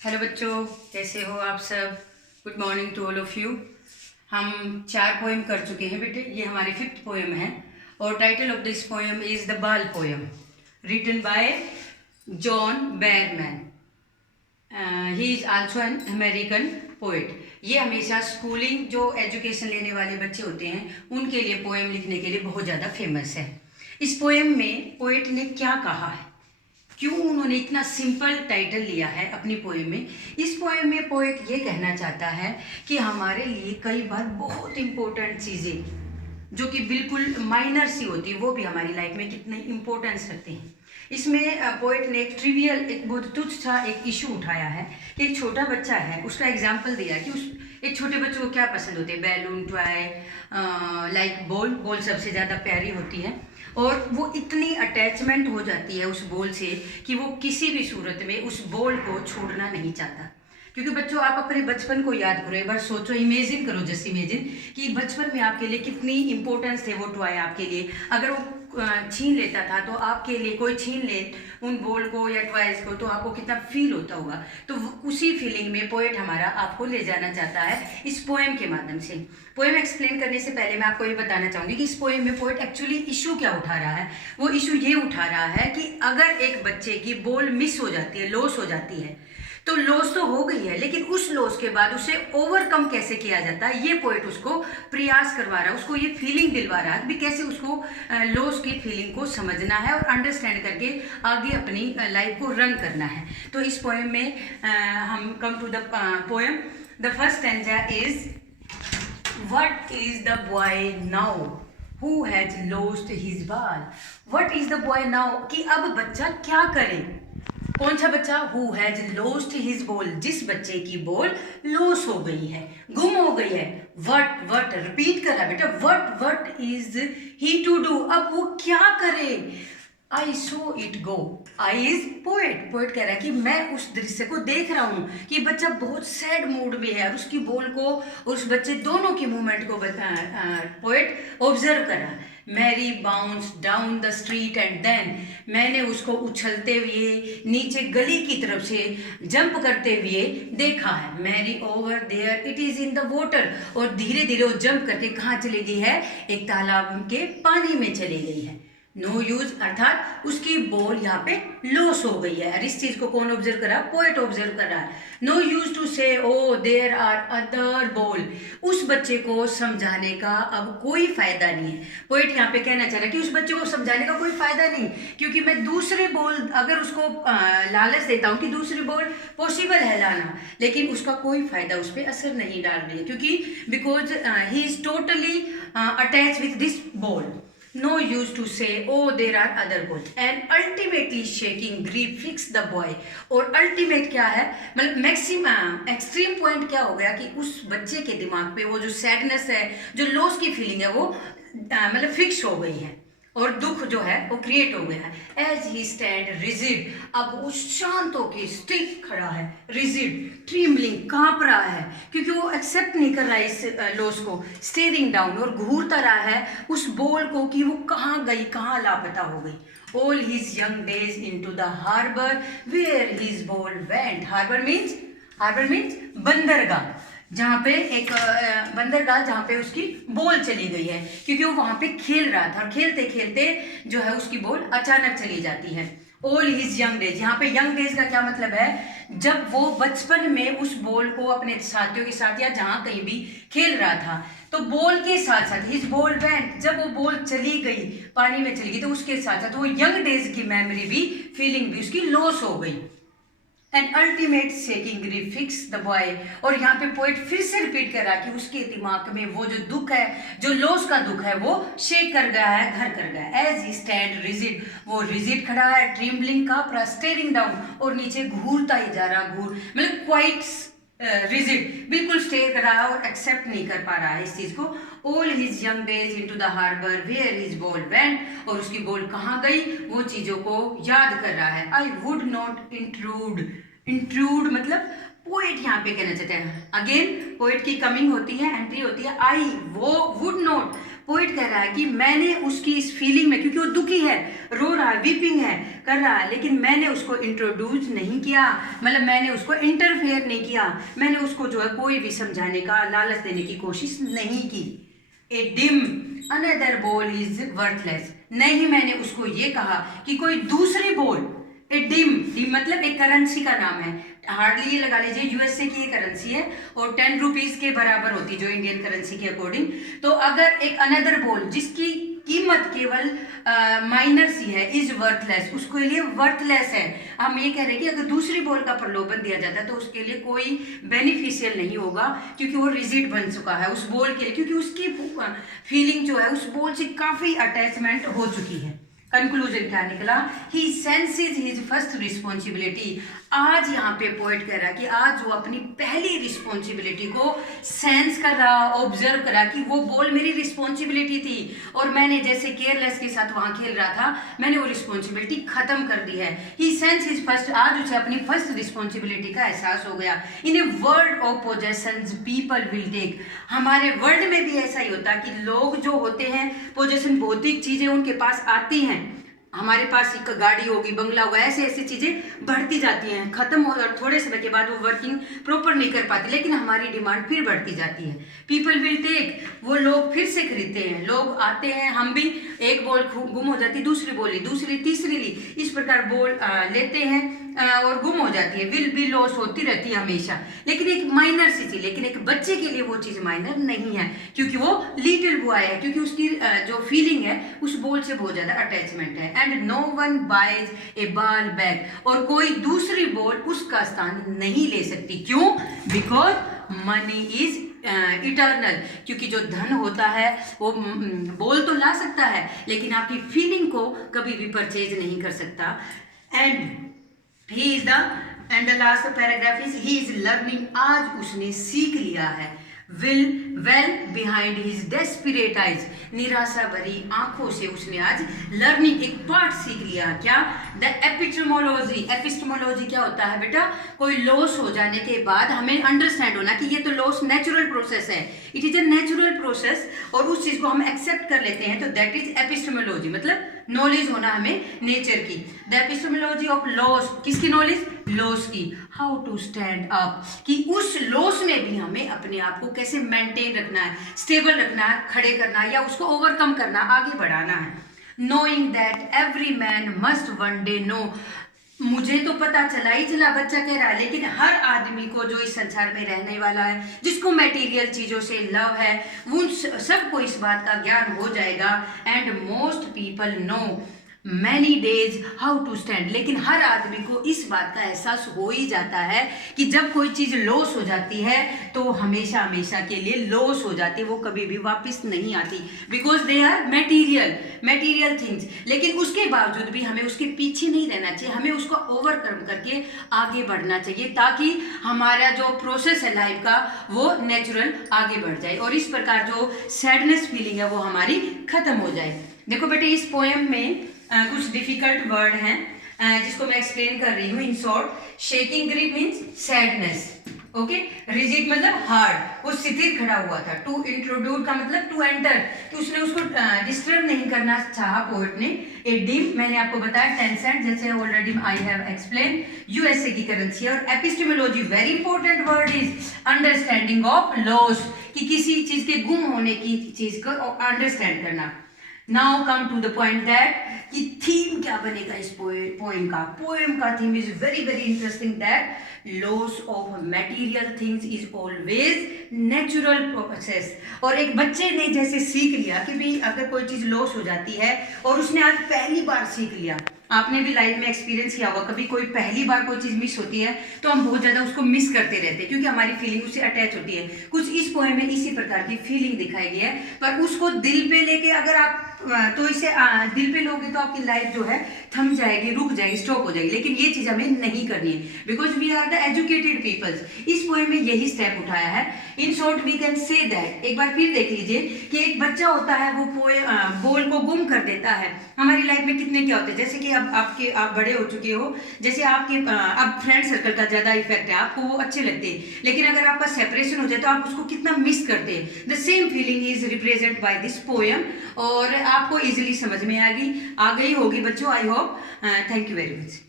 Hello बच्चों, कैसे हो आप सब। Good morning to all of you. हम 4 पोएम कर चुके हैं बेटे, ये हमारी 5th पोएम है और title of this poem is the ball poem written by John Berryman. He is also an American poet. ये हमेशा स्कूलिंग जो एजुकेशन लेने वाले बच्चे होते हैं उनके लिए पोएम लिखने के लिए बहुत ज़्यादा फेमस है। इस पोएम में पोएट ने क्या कहा है, क्यों उन्होंने इतना सिंपल टाइटल लिया है अपनी पोएम में। इस पोएम में पोएट ये कहना चाहता है कि हमारे लिए कई बार बहुत इम्पोर्टेंट चीज़ें जो कि बिल्कुल माइनर सी होती है वो भी हमारी लाइफ में कितने इम्पोर्टेंस रखते हैं। इसमें पोएट ने एक ट्रिवियल, एक बहुत तुच्छ सा एक इशू उठाया है कि एक छोटा बच्चा है, उसका एग्जाम्पल दिया कि उस एक छोटे बच्चों को क्या पसंद होते हैं, बैलून, टॉय, लाइक बॉल सबसे ज़्यादा प्यारी होती है और वो इतनी अटैचमेंट हो जाती है उस बॉल से कि वो किसी भी सूरत में उस बॉल को छोड़ना नहीं चाहता। क्योंकि बच्चों, आप अपने बचपन को याद करो, एक बार सोचो, इमेजिन करो, जस्ट इमेजिन कि बचपन में आपके लिए कितनी इंपॉर्टेंस है वो टॉय आपके लिए। अगर वो छीन लेता था तो आपके लिए, कोई छीन ले उन बॉल को या टॉयज को, तो आपको कितना फील होता होगा। तो उसी फीलिंग में पोएट हमारा आपको ले जाना चाहता है इस पोएम के माध्यम से। पोएम एक्सप्लेन करने से पहले मैं आपको ये बताना चाहूँगी कि इस पोएम में पोएट एक्चुअली इशू क्या उठा रहा है। वो इशू ये उठा रहा है कि अगर एक बच्चे की बॉल मिस हो जाती है, लॉस हो जाती है, तो लॉस तो हो गई है, लेकिन उस लॉस के बाद उसे ओवरकम कैसे किया जाता है ये पोएट उसको प्रयास करवा रहा है, उसको ये फीलिंग दिलवा रहा है कि कैसे उसको लॉस की फीलिंग को समझना है और अंडरस्टैंड करके आगे अपनी लाइफ को रन करना है। तो इस पोएम में हम come to the poem. The first stanza is, what is the boy now who has lost his ball. What is the boy now, कि अब बच्चा क्या करे। कौन सा बच्चा? Who has lost his ball, जिस बच्चे की बॉल लॉस हो गई है, गुम हो गई है। वट रिपीट कर रहा है बेटा, what is he to do, अब वो क्या करे। I saw it go, I is poet, poet कह रहा है कि मैं उस दृश्य को देख रहा हूँ कि बच्चा बहुत सैड मूड में है और उसकी बॉल को, उस बच्चे दोनों की मूवमेंट को पोएट ऑब्जर्व कर रहा है। Merry bounce down the street and then, मैंने उसको उछलते हुए नीचे गली की तरफ से जंप करते हुए देखा है। Merry over there it is in the water, और धीरे धीरे वो जंप करके कहाँ चली गई है, एक तालाब के पानी में चली गई है। नो यूज, अर्थात उसकी बॉल यहाँ पे लॉस हो गई है। और इस चीज को कौन ऑब्जर्व कर रहा है? पोएट ऑब्जर्व कर रहा है। नो यूज टू से oh there are other ball, उस बच्चे को समझाने का अब कोई फायदा नहीं है। पोएट यहाँ पे कहना चाह रहा है कि उस बच्चे को समझाने का कोई फायदा नहीं, क्योंकि मैं दूसरे बॉल, अगर उसको लालच देता हूँ कि दूसरी बॉल पॉसिबल है लाना, लेकिन उसका कोई फायदा उस पर असर नहीं डाल रही है, क्योंकि because he is totally attach with this ball. No use to say, oh, there are other balls. And ultimately shaking grief fix the boy. और ultimate क्या है, मतलब मैक्सिमम एक्सट्रीम पॉइंट क्या हो गया कि उस बच्चे के दिमाग पे वो जो सैडनेस है, जो लॉस की फीलिंग है, वो मतलब फिक्स हो गई है और दुख जो है वो क्रिएट हो गया है। एज ही स्टैंड रिजिड, अब वो शांत होके स्टिफ खड़ा है, रिजिड, ट्रिम्बलिंग, कांप रहा है, क्योंकि वो एक्सेप्ट नहीं कर रहा है इस लॉस को। स्टेरिंग डाउन, और घूरता रहा है उस बॉल को कि वो कहाँ गई, कहाँ लापता हो गई। All his young days into the harbour where his ball went. Harbour means बंदरगाह, जहाँ पे एक बंदरगाह जहाँ पे उसकी बॉल चली गई है, क्योंकि वो वहाँ पे खेल रहा था और खेलते खेलते जो है उसकी बॉल अचानक चली जाती है। ऑल हिज यंग डेज, यहाँ पे यंग डेज का क्या मतलब है, जब वो बचपन में उस बॉल को अपने साथियों के साथ या जहाँ कहीं भी खेल रहा था, तो बॉल के साथ साथ हिज बॉल वेंट, जब वो बॉल चली गई, पानी में चली गई, तो उसके साथ साथ वो यंग डेज की मेमोरी भी, फीलिंग भी उसकी लॉस हो गई। And ultimate shaking grief fix the boy, और यहाँ पे पोएट फिर से रिपीट कर रहा है कि उसके दिमाग में वो जो दुख है, जो लॉस का दुख है, वो शेक कर गया है, घर कर गया है। एज ही स्टैंड रिजिड, वो रिजिड खड़ा है, ट्रिम्बलिंग का स्टेरिंग डाउन, और नीचे घूरता ही जा रहा, मतलब क्वाइट रिजिड, बिल्कुल स्टे कर रहा है और एक्सेप्ट नहीं कर पा रहा है इस चीज को। All his young days into the harbour where his ball went, और उसकी बॉल कहाँ गई, वो चीजों को याद कर रहा है। आई वुड नॉट इंट्रूड मतलब पोएट यहाँ पे कहना चाहते हैं, अगेन पोएट की कमिंग होती है, एंट्री होती है। आई वो वुड नॉट, पोइट कह रहा है कि मैंने उसकी इस फीलिंग में, क्योंकि वो दुखी है, रो रहा है, वीपिंग है, कर रहा है, लेकिन मैंने उसको इंट्रोड्यूस नहीं किया, मतलब मैंने उसको इंटरफेयर नहीं किया, मैंने उसको जो है कोई भी समझाने का, लालच देने की कोशिश नहीं की। A dim another ball is worthless, नहीं मैंने उसको ये कहा कि कोई दूसरी बॉल, ए डिम, डिम मतलब एक करेंसी का नाम है, हार्डली ये लगा लीजिए यूएसए की ये करेंसी है और 10 रुपीज के बराबर होती है जो इंडियन करेंसी के अकॉर्डिंग। तो अगर एक अनदर बॉल जिसकी कीमत केवल माइनर सी है, इज वर्थलेस, उसके लिए वर्थलेस है, हम ये कह रहे हैं कि अगर दूसरी बॉल का प्रलोभन दिया जाता है तो उसके लिए कोई बेनिफिशियल नहीं होगा, क्योंकि वो रिजिड बन चुका है उस बॉल के लिए, क्योंकि उसकी फीलिंग जो है उस बॉल से काफी अटैचमेंट हो चुकी है। कंक्लूजन क्या निकला? ही सेंसेस हिज फर्स्ट रिस्पॉन्सिबिलिटी। आज यहाँ पे पोएट कह रहा है कि आज वो अपनी पहली रिस्पॉन्सिबिलिटी को सेंस कर रहा, ऑब्जर्व कर रहा कि वो बॉल मेरी रिस्पॉन्सिबिलिटी थी और मैंने जैसे केयरलेस के साथ वहां खेल रहा था, मैंने वो रिस्पॉन्सिबिलिटी खत्म कर दी है। ही सेंस हिज फर्स्ट, आज उसे अपनी फर्स्ट रिस्पॉन्सिबिलिटी का एहसास हो गया। In a world of possessions people will take, हमारे वर्ल्ड में भी ऐसा ही होता है कि लोग जो होते हैं, पोजेशन भौतिक चीजें उनके पास आती हैं, हमारे पास एक गाड़ी होगी, बंगला होगा, ऐसे ऐसी चीजें बढ़ती जाती हैं, खत्म हो और थोड़े समय के बाद वो वर्किंग प्रॉपर नहीं कर पाती, लेकिन हमारी डिमांड फिर बढ़ती जाती है। पीपल विल टेक, वो लोग फिर से खरीदते हैं, लोग आते हैं, हम भी एक बॉल गुम हो जाती, दूसरी बॉल ली, दूसरी तीसरी ली, इस प्रकार बॉल लेते हैं और गुम हो जाती है, विल बी लॉस होती रहती है हमेशा। लेकिन एक माइनर सी चीज, लेकिन एक बच्चे के लिए वो चीज माइनर नहीं है, क्योंकि वो लिटिल बॉय है, क्योंकि उसकी जो फीलिंग है उस बॉल से बहुत ज्यादा अटैचमेंट है। And no one buys a ball back, और कोई दूसरी बॉल उसका स्थान नहीं ले सकती। क्यों? बिकॉज मनी इज इटर्नल, क्योंकि जो धन होता है वो बॉल तो ला सकता है लेकिन आपकी फीलिंग को कभी भी परचेज नहीं कर सकता। And he is the and the last paragraph is he is learning, आज उसने सीख लिया है, will well behind his desperate eyes, निराशा भरी आंखों से उसने आज लर्निंग एक पार्ट सीख लिया। क्या? द एपिस्टेमोलॉजी, एपिस्टेमोलॉजी क्या होता है बेटा? कोई लॉस हो जाने के बाद हमें अंडरस्टैंड होना कि ये तो लॉस नेचुरल प्रोसेस है, it is a natural process, और उस चीज को हम एक्सेप्ट कर लेते हैं, तो दैट इज एपिस्टेमोलॉजी, मतलब नॉलेज होना हमें नेचर की। द एपिस्टेमोलॉजी ऑफ लॉस, किसकी नॉलेज? लॉस की। हाउ टू स्टैंड अप, कि उस लॉस में भी हमें अपने आप को कैसे मेंटेन रखना है, स्टेबल रखना है, खड़े करना है या उसको ओवरकम करना, आगे बढ़ाना है। Knowing that every man must one day know, मुझे तो पता चला ही चला, बच्चा कह रहा है, लेकिन हर आदमी को जो इस संसार में रहने वाला है, जिसको मटेरियल चीजों से लव है, वो सबको इस बात का ज्ञान हो जाएगा। And most people know many days how to stand, लेकिन हर आदमी को इस बात का एहसास हो ही जाता है कि जब कोई चीज लॉस हो जाती है तो हमेशा हमेशा के लिए लॉस हो जाती है, वो कभी भी वापस नहीं आती, because they are material things. लेकिन उसके बावजूद भी हमें उसके पीछे नहीं रहना चाहिए, हमें उसको ओवरकम करके आगे बढ़ना चाहिए, ताकि हमारा जो प्रोसेस है लाइफ का वो नेचुरल आगे बढ़ जाए और इस प्रकार जो सैडनेस फीलिंग है वो हमारी खत्म हो जाए। देखो बेटे, इस पोएम में कुछ डिफिकल्ट वर्ड हैं जिसको मैं एक्सप्लेन कर रही हूँ in short. Shaking grip means sadness, okay. Rigid मतलब हार्ड, वो स्थिर खड़ा हुआ था। टू इंट्रोड्यूस का मतलब टू एंटर, कि उसने उसको डिस्टर्ब नहीं करना चाहा पोएट ने। ए डिम, मैंने आपको बताया 10 सेंट, जैसे already I have explain, USA की करेंसी है। और epistemology, very important word is understanding of loss, कि किसी चीज के गुम होने की चीज को अंडरस्टैंड करना। Now come to the point that कि थीम क्या बनेगा इस पोएम का theme is very very interesting, that loss of material things is always natural process. और एक बच्चे ने जैसे सीख लिया कि भाई अगर कोई चीज लॉस हो जाती है और उसने आज पहली बार सीख लिया, आपने भी लाइफ में एक्सपीरियंस किया होगा, कभी कोई पहली बार कोई चीज मिस होती है तो हम बहुत ज्यादा उसको मिस करते रहते हैं, क्योंकि हमारी फीलिंग उससे अटैच होती है। कुछ इस पोएम में इसी प्रकार की फीलिंग दिखाई गई है, पर उसको दिल पे लेके अगर आप तो इसे दिल पे लोगे तो आपकी लाइफ जो है थम जाएगी, रुक जाएगी, स्टॉप हो जाएगी। लेकिन ये चीज हमें नहीं करनी है, because we are the educated peoples. इस पोएम में यही स्टेप उठाया है। In short we can say that, एक बार फिर देख लीजिए कि एक बच्चा होता है, वो बॉल को गुम कर देता है। हमारी लाइफ में कितने क्या होते हैं, जैसे कि अब आप बड़े हो चुके हो, जैसे आपके अब फ्रेंड सर्कल का ज़्यादा इफेक्ट है, आपको वो अच्छे लगते हैं, लेकिन अगर आपका सेपरेशन हो जाए तो आप उसको कितना मिस करते हैं। The same feeling is represent by this poem, और आपको इजीली समझ में आ गई होगी बच्चों, I hope. Thank you very much.